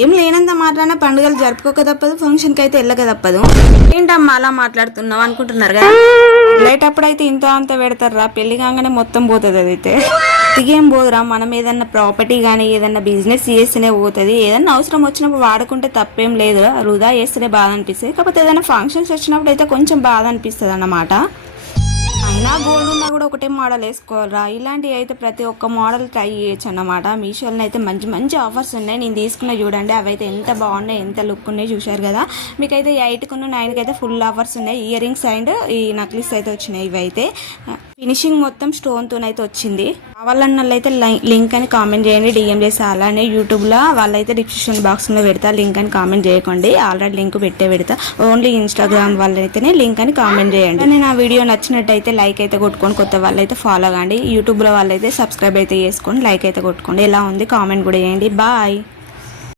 ఏం లేనంత మాట్లాడిన పండుగలు జరుపుకోక తప్పదు, ఫంక్షన్కి అయితే వెళ్ళక తప్పదు. ఏంటమ్మా అలా మాట్లాడుతున్నావు అనుకుంటున్నారు కదా. వెళ్ళేటప్పుడు అయితే ఇంత అంత పెడతారా, పెళ్లి కాగానే మొత్తం పోతుంది. అదైతే తిగేం పోదురా. మనం ఏదన్నా ప్రాపర్టీ కానీ ఏదన్నా బిజినెస్ చేస్తేనే పోతుంది. ఏదన్నా అవసరం వచ్చినప్పుడు వాడుకుంటే తప్పేం లేదు, వృధా చేస్తేనే బాధ అనిపిస్తుంది. కాకపోతే ఏదైనా ఫంక్షన్స్ వచ్చినప్పుడు అయితే కొంచెం బాధ అనిపిస్తుంది అన్నమాట. అయినా గోల్డ్ ఉన్నా కూడా ఒకటే మోడల్ వేసుకోవాలరా. ఇలాంటివి అయితే ప్రతి ఒక్క మోడల్ ట్రై చేయొచ్చు అన్నమాట. మీషోలో అయితే మంచి మంచి ఆఫర్స్ ఉన్నాయి. నేను తీసుకున్న చూడండి, అవి అయితే ఎంత బాగున్నాయి, ఎంత లుక్ ఉన్నాయి చూశారు కదా. మీకైతే 8కు 9కి అయితే ఫుల్ ఆఫర్స్ ఉన్నాయి. ఇయర్ రింగ్స్ అండ్ ఈ నక్లీస్ అయితే వచ్చినాయి. ఇవి అయితే ఫినిషింగ్ మొత్తం స్టోన్తో అయితే వచ్చింది. కావాలన్న అయితే లింక్ అని కామెంట్ చేయండి, డిఎం చేసి. అలానే యూట్యూబ్లో వాళ్ళైతే డిస్క్రిప్షన్ బాక్స్లో పెడతా, లింక్ అని కామెంట్ చేయకండి. ఆల్రెడీ లింక్ పెడతా. ఓన్లీ ఇన్స్టాగ్రామ్ వాళ్ళైతేనే లింక్ అని కామెంట్ చేయండి. నేను ఆ వీడియో నచ్చినట్టయితే లైక్ అయితే కొట్టుకొని, కొత్త వాళ్ళైతే ఫాలో కాండి. యూట్యూబ్లో వాళ్ళైతే సబ్స్క్రైబ్ అయితే చేసుకోండి, లైక్ అయితే కొట్టుకోండి. ఎలా ఉంది కామెంట్ కూడా చేయండి. బాయ్.